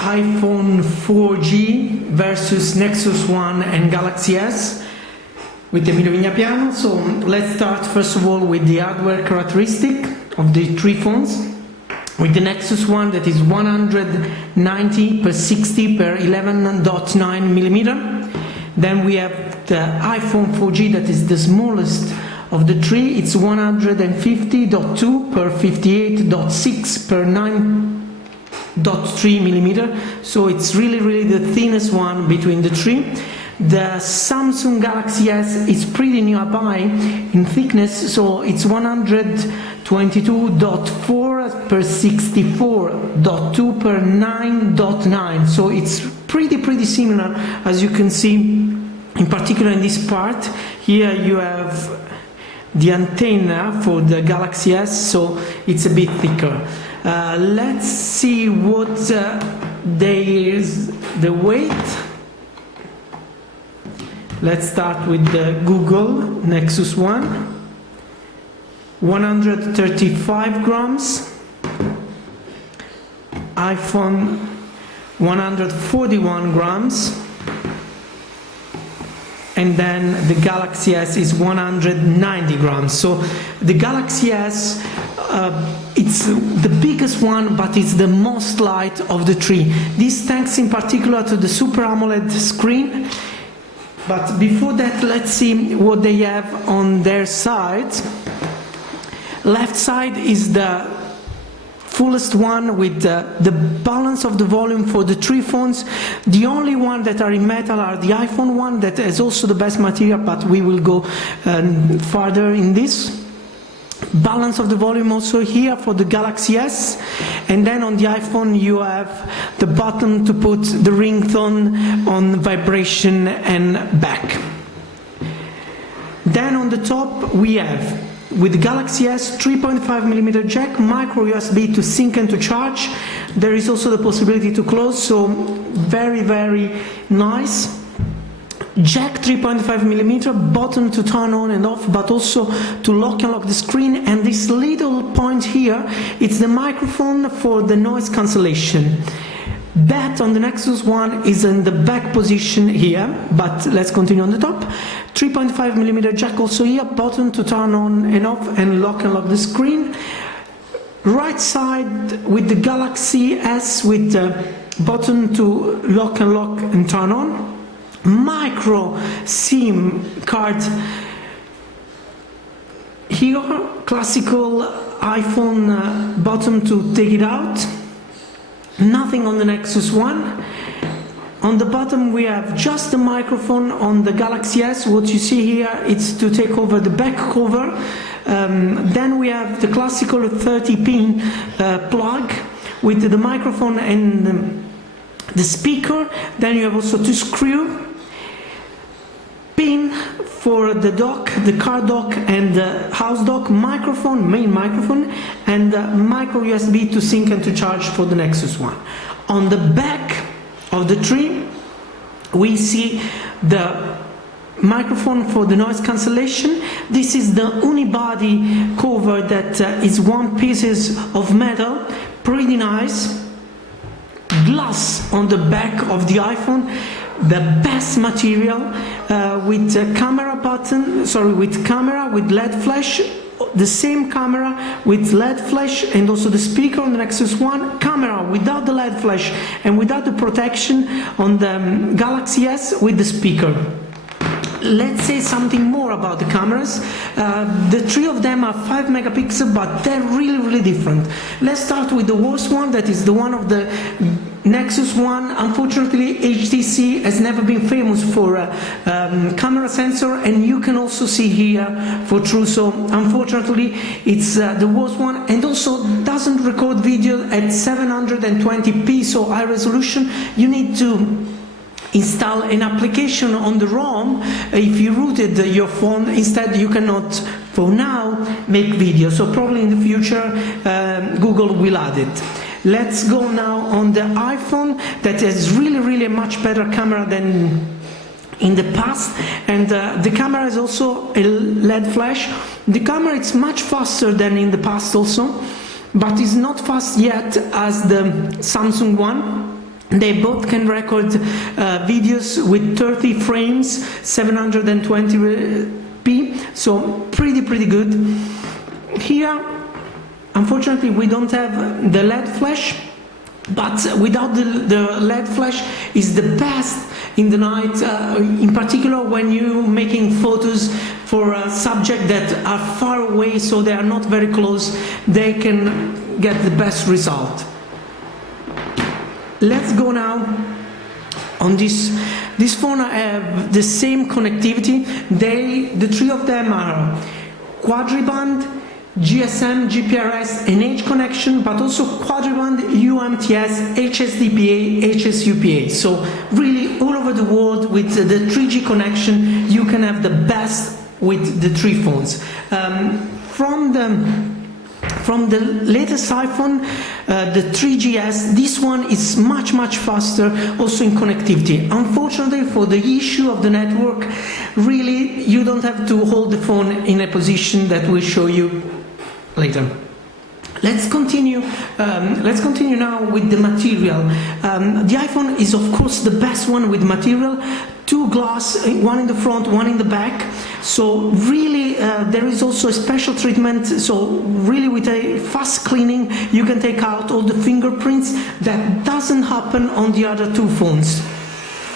iPhone 4G versus Nexus One and Galaxy S with Emilio Vignapiano. So let's start first of all with the hardware characteristic of the three phones. With the Nexus One, that is 190 per 60 per 11.9 millimeter. Then we have the iPhone 4G, that is the smallest of the three. It's 150.2 per 58.6 per 9.3 millimeter. So it's really the thinnest one between the three. The Samsung Galaxy S is pretty nearby in thickness, so it's 122.4 per 64.2 per 9.9. So it's pretty similar, as you can see, in particular in this part. Here you have the antenna for the Galaxy S, so it's a bit thicker. Let's see what there is the weight. Let's start with the Google Nexus One. 135 grams. iPhone 141 grams. And then the Galaxy S is 190 grams. So the Galaxy S, it's the biggest one, but it's the most light of the three. This thanks in particular to the Super AMOLED screen. But before that, let's see what they have on their side. Left side is the fullest one with the balance of the volume for the three phones. The only one that are in metal are the iPhone one, that is also the best material, but we will go further in this. Balance of the volume also here for the Galaxy S. And then on the iPhone you have the button to put the ringtone on vibration and back. Then on the top we have, with the Galaxy S, 3.5mm jack, micro USB to sync and to charge. There is also the possibility to close, so very nice. Jack 3.5mm, button to turn on and off, but also to lock and lock the screen. And this little point here, it's the microphone for the noise cancellation. That on the Nexus One is in the back position here, but let's continue on the top. 3.5mm jack also here, button to turn on and off and lock the screen. Right side with the Galaxy S with the button to lock and turn on. Micro SIM card here, classical iPhone button to take it out. Nothing on the Nexus One. On the bottom we have just the microphone. On the Galaxy S, what you see here, it's to take over the back cover. Then we have the classical 30-pin plug with the microphone and the speaker. Then you have also two screw pin for the dock, the car dock and the house dock, microphone, main microphone, and micro USB to sync and to charge for the Nexus One. On the back of the tree we see the microphone for the noise cancellation. This is the unibody cover that is one piece of metal, pretty nice. Glass on the back of the iPhone, the best material, with camera button, with camera with LED flash, the same camera with LED flash, and also the speaker on the Nexus One, camera without the LED flash and without the protection on the Galaxy S with the speaker. Let's say something more about the cameras. The three of them are 5 megapixels, but they're really different. Let's start with the worst one, that is the one of the Nexus One. Unfortunately, HTC has never been famous for a camera sensor, and you can also see here for true. So unfortunately, it's the worst one, and also doesn't record video at 720p, so high resolution. You need to install an application on the ROM if you rooted your phone. Instead, you cannot, for now, make video. So probably in the future, Google will add it. Let's go now on the iPhone, that has really a much better camera than in the past, and the camera is also a LED flash. The camera is much faster than in the past also, but is not fast yet as the Samsung one. They both can record videos with 30 frames, 720p, so pretty good. Here, unfortunately, we don't have the LED flash, but without the LED flash is the best in the night, in particular when you're making photos for a subject that are far away, so they are not very close, they can get the best result. Let's go now on this phone. Have the same connectivity. The three of them are quadriband, GSM, GPRS, and H connection, but also quadriband, UMTS, HSDPA, HSUPA. So really all over the world with the 3G connection, you can have the best with the three phones. From the latest iPhone, the 3GS, this one is much faster also in connectivity. Unfortunately, for the issue of the network, really you don't have to hold the phone in a position that we'll show you later. Let's continue now with the material. The iPhone is of course the best one with material. Two glass, one in the front, one in the back. So really there is also a special treatment, so really with a fast cleaning you can take out all the fingerprints. That doesn't happen on the other two phones.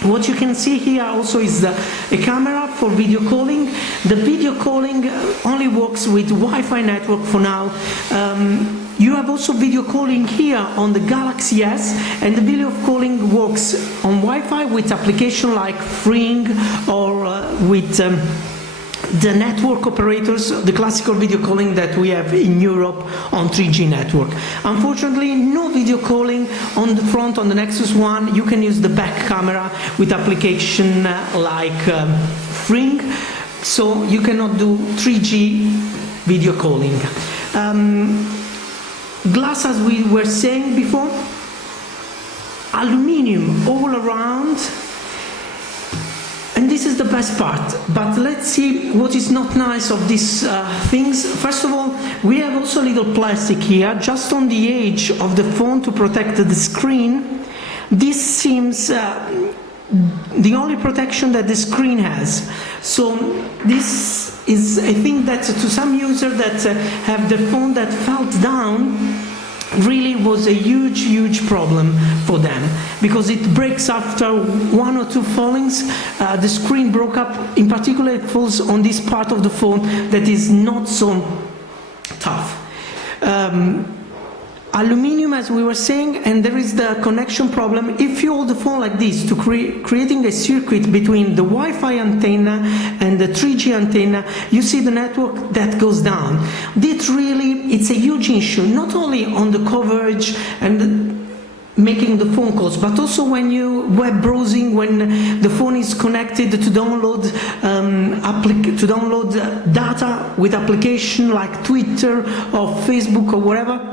What you can see here also is a camera for video calling. The video calling only works with Wi-Fi network for now. You have also video calling here on the Galaxy S, and the video calling works on Wi-Fi with application like Ring or with the network operators, the classical video calling that we have in Europe on 3G network. Unfortunately, no video calling on the front on the Nexus One. You can use the back camera with application like Ring, so you cannot do 3G video calling. Glass, as we were saying before, aluminium all around. And this is the best part, but let's see what is not nice of these things. First of all, we have also a little plastic here, just on the edge of the phone to protect the screen. This seems the only protection that the screen has. So this is a thing that to some users that have the phone that fell down, really was a huge problem for them, because it breaks after one or two fallings. The screen broke up. In particular, it falls on this part of the phone that is not so tough. Aluminium, as we were saying, and there is the connection problem. If you hold the phone like this, to creating a circuit between the Wi-Fi antenna and the 3G antenna, you see the network that goes down. This really, it's a huge issue, not only on the coverage and making the phone calls, but also when you web browsing, when the phone is connected to download data with application like Twitter or Facebook or whatever.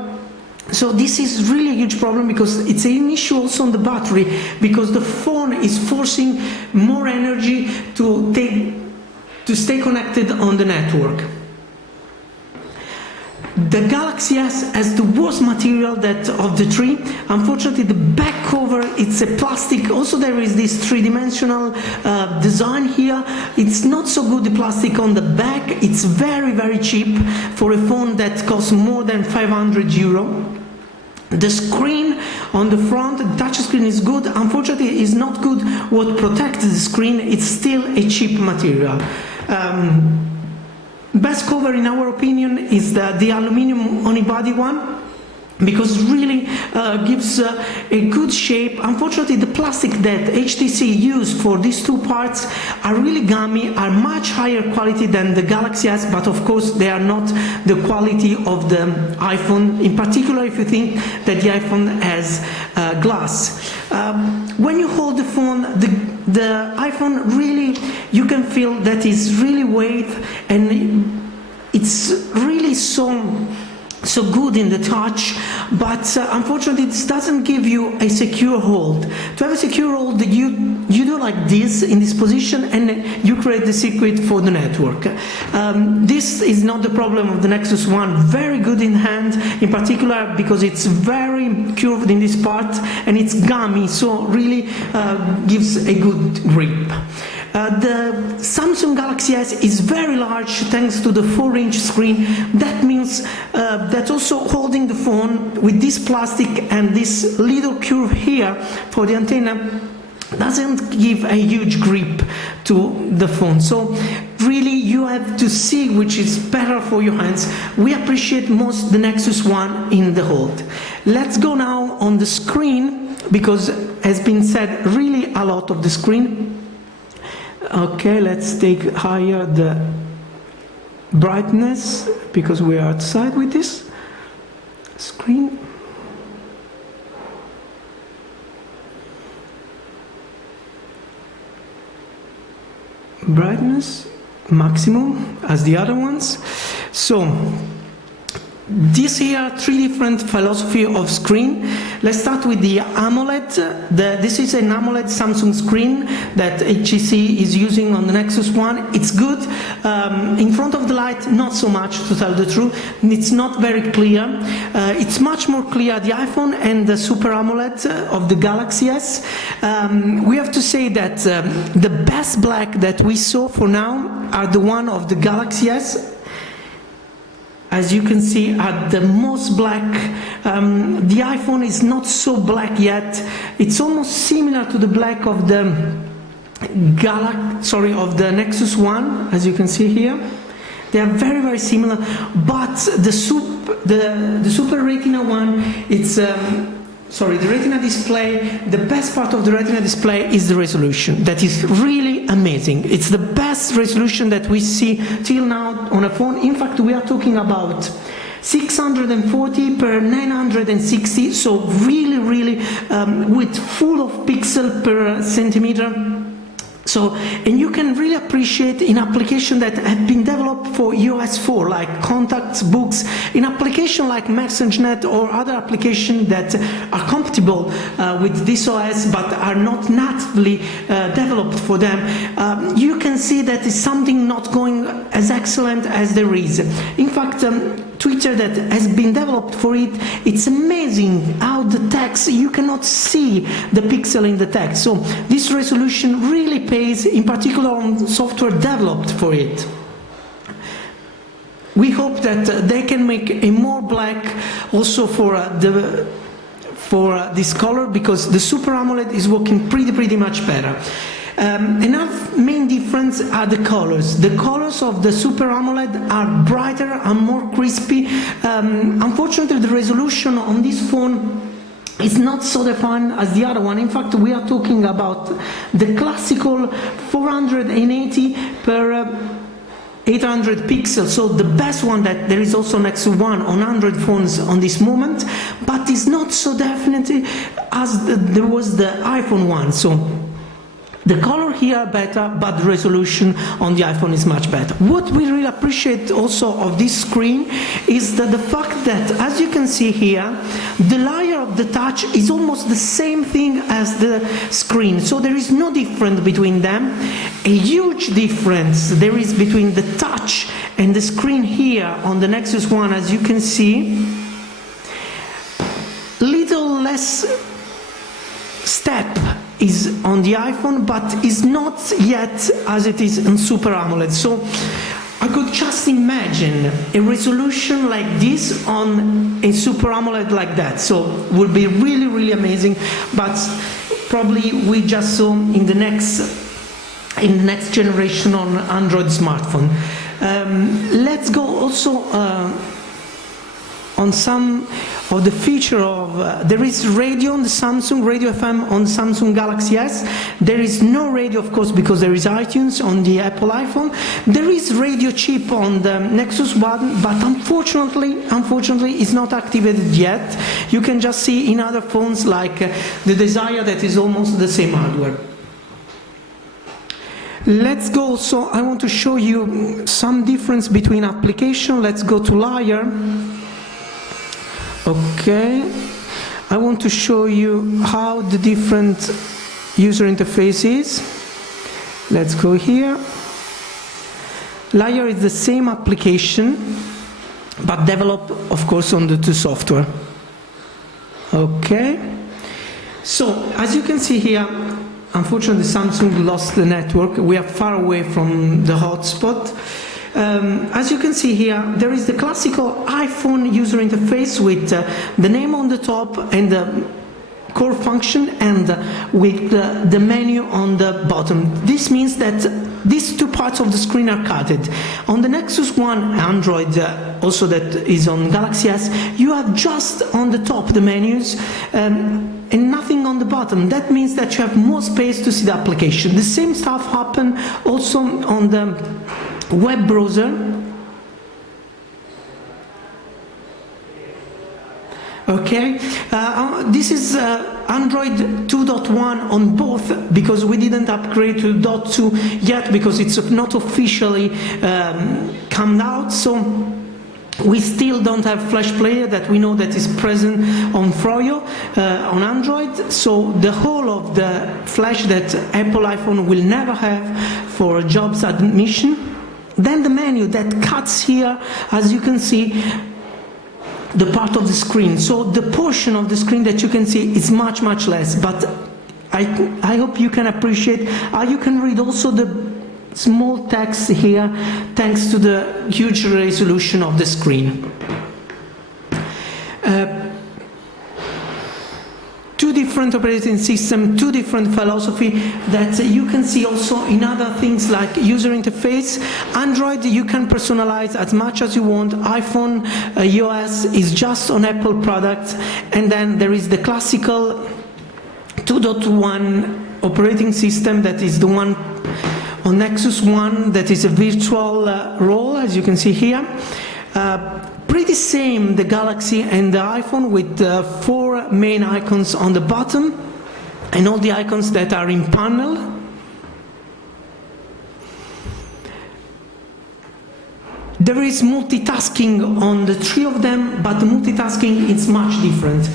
So this is really a huge problem, because it's an issue also on the battery, because the phone is forcing more energy to stay connected on the network. The Galaxy S has the worst material of the three. Unfortunately, the back cover, it's a plastic. Also, there is this three-dimensional design here. It's not so good, the plastic on the back. It's very cheap for a phone that costs more than €500. The screen on the front, the touch screen is good. Unfortunately, it is not good what protects the screen. It's still a cheap material. Best cover, in our opinion, is the aluminum unibody one, because really gives a good shape. Unfortunately, the plastic that HTC used for these two parts are really gummy, are much higher quality than the Galaxy S, but of course they are not the quality of the iPhone, in particular if you think that the iPhone has glass. When you hold the phone, the iPhone really, you can feel that it's really weight, and it's really so so good in the touch, but unfortunately it doesn't give you a secure hold. To have a secure hold, you do like this in this position, and you create the secret for the network. This is not the problem of the Nexus One. Very good in hand, in particular because it's very curved in this part and it's gummy, so really gives a good grip. The Samsung Galaxy S is very large thanks to the 4-inch screen. That means that also holding the phone with this plastic and this little curve here for the antenna doesn't give a huge grip to the phone. So really you have to see which is better for your hands. We appreciate most the Nexus One in the hold. Let's go now on the screen, because as been said, really a lot of the screen. Okay, let's take higher the brightness because we are outside with this screen. Brightness maximum as the other ones. So this here, 3 different philosophy of screen. Let's start with the AMOLED. This is an AMOLED Samsung screen that HTC is using on the Nexus One. It's good. In front of the light, not so much, to tell the truth. It's not very clear. It's much more clear the iPhone and the Super AMOLED of the Galaxy S. We have to say that the best black that we saw for now are the one of the Galaxy S. As you can see, at the most black, the iPhone is not so black yet. It's almost similar to the black of the of the Nexus One, as you can see here. They are very, very similar, but the Super Retina one, it's the Retina display, the best part of the Retina display is the resolution. That is really amazing. It's the best resolution that we see till now on a phone. In fact, we are talking about 640 per 960, so really, really with full of pixel per centimeter. So, and you can really appreciate in applications that have been developed for iOS 4, like contacts, books, in applications like MessageNet or other applications that are compatible with this OS but are not natively developed for them. You can see that it's something not going as excellent as there is. In fact, Twitter that has been developed for it, it's amazing how the text, you cannot see the pixel in the text. So this resolution really pays, in particular on software developed for it. We hope that they can make a more black also for this color, because the Super AMOLED is working pretty much better. Another main difference are the colors. The colors of the Super AMOLED are brighter and more crispy. Unfortunately, the resolution on this phone is not so defined as the other one. In fact, we are talking about the classical 480 per 800 pixels, so the best one that there is also Nexus One on Android phones on this moment, but it's not so definite as there was the iPhone one. So the color here are better, but the resolution on the iPhone is much better. What we really appreciate also of this screen is that the fact that, as you can see here, the layer of the touch is almost the same thing as the screen. So there is no difference between them. A huge difference there is between the touch and the screen here on the Nexus One, as you can see. Little less step is on the iPhone, but is not yet as it is in Super AMOLED. So I could just imagine a resolution like this on a Super AMOLED like that. So it would be really amazing, but probably we just saw in the next generation on Android smartphone. Let's go also on some of the feature of, there is radio on the Samsung, radio FM on Samsung Galaxy S. There is no radio, of course, because there is iTunes on the Apple iPhone. There is radio chip on the Nexus One, but unfortunately it's not activated yet. You can just see in other phones like the Desire that is almost the same hardware. Let's go, so I want to show you some difference between application. Let's go to Layer. Okay, I want to show you how the different user interface is. Let's go here. Lyre is the same application, but developed, of course, on the two software. Okay, so as you can see here, unfortunately Samsung lost the network. We are far away from the hotspot. As you can see here, there is the classical iPhone user interface with the name on the top and the core function, and with the menu on the bottom. This means that these two parts of the screen are cutted. On the Nexus One Android, also that is on Galaxy S, you have just on the top the menus and nothing on the bottom. That means that you have more space to see the application. The same stuff happens also on the web browser. Okay, this is Android 2.1 on both, because we didn't upgrade to 2.2 yet because it's not officially come out. So we still don't have Flash Player that we know that is present on Froyo on Android. So the whole of the Flash that Apple iPhone will never have for jobs admission. Then the menu that cuts here, as you can see, the part of the screen. So the portion of the screen that you can see is much less, but I hope you can appreciate how you can read also the small text here thanks to the huge resolution of the screen. Two different operating systems, two different philosophy that you can see also in other things like user interface. Android you can personalize as much as you want. iPhone, iOS is just on Apple products, and then there is the classical 2.1 operating system that is the one on Nexus One, that is a virtual role, as you can see here. Pretty same the Galaxy and the iPhone, with four main icons on the bottom and all the icons that are in panel. There is multitasking on the three of them, but the multitasking is much different.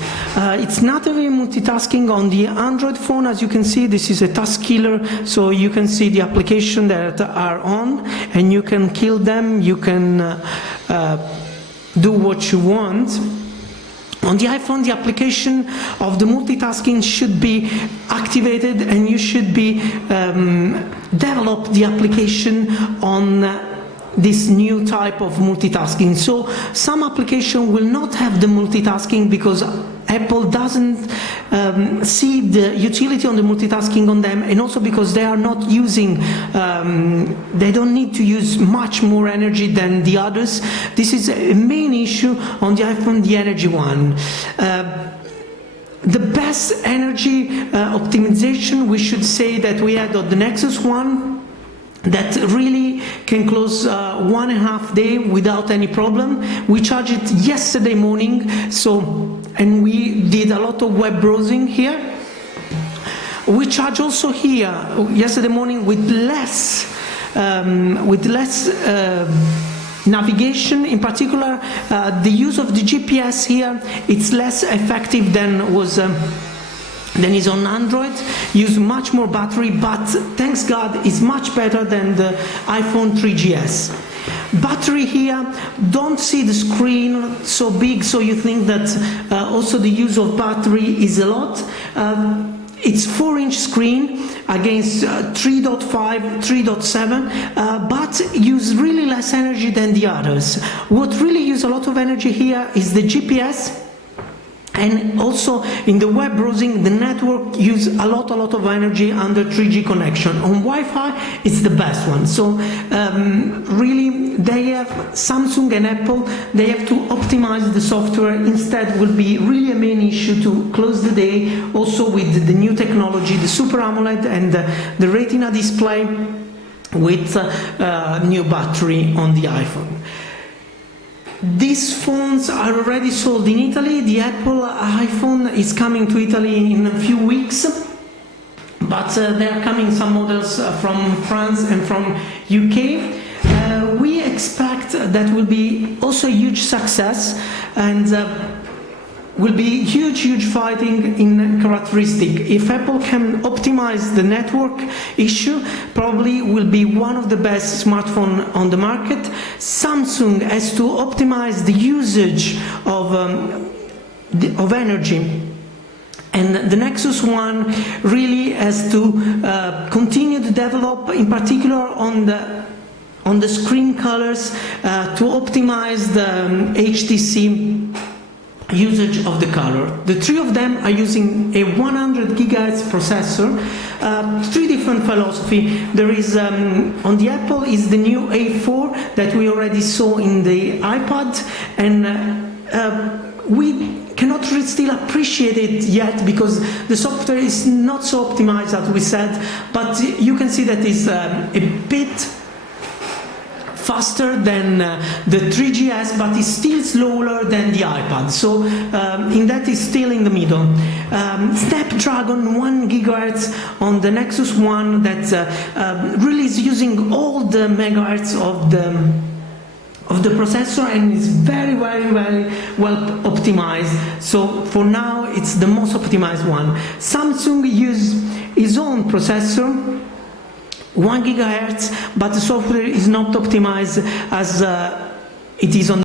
It's not really multitasking on the Android phone. As you can see, this is a task killer, so you can see the application that are on and you can kill them, you can do what you want. On the iPhone, the application of the multitasking should be activated, and you should be develop the application on this new type of multitasking. So some application will not have the multitasking because Apple doesn't see the utility on the multitasking on them, and also because they are not using, they don't need to use much more energy than the others. This is a main issue on the iPhone, the energy one. The best energy optimization, we should say, that we had on the Nexus One, that really can close 1.5 days without any problem. We charged it yesterday morning, and we did a lot of web browsing here. We charge also here yesterday morning with less navigation. In particular, the use of the GPS here, it's less effective than is on Android. Use much more battery, but thanks God is much better than the iPhone 3GS. Battery here, don't see the screen so big, so you think that also the use of battery is a lot. It's 4-inch screen against 3.5, 3.7, but use really less energy than the others. What really use a lot of energy here is the GPS. And also in the web browsing, the network use a lot of energy under 3G connection. On Wi-Fi, it's the best one. So really, they have, Samsung and Apple, they have to optimize the software. Instead, will be really a main issue to close the day. Also with the new technology, the Super AMOLED and the Retina display, with new battery on the iPhone. These phones are already sold in Italy. The Apple iPhone is coming to Italy in a few weeks, but there are coming some models from France and from UK. We expect that will be also a huge success, and will be huge fighting in characteristic. If Apple can optimize the network issue, probably will be one of the best smartphone on the market. Samsung has to optimize the usage of energy. And the Nexus One really has to continue to develop, in particular on the screen colors, to optimize the HTC usage of the color. The three of them are using a 100 GHz processor. Three different philosophy. There is on the Apple is the new A4 that we already saw in the iPad, and we cannot still appreciate it yet because the software is not so optimized as we said, but you can see that it's a bit faster than the 3GS, but it's still slower than the iPad. So in that is still in the middle. Snapdragon 1 GHz on the Nexus One that really is using all the megahertz of the processor and is very well optimized. So for now it's the most optimized one. Samsung uses its own processor, 1 GHz, but the software is not optimized as it is on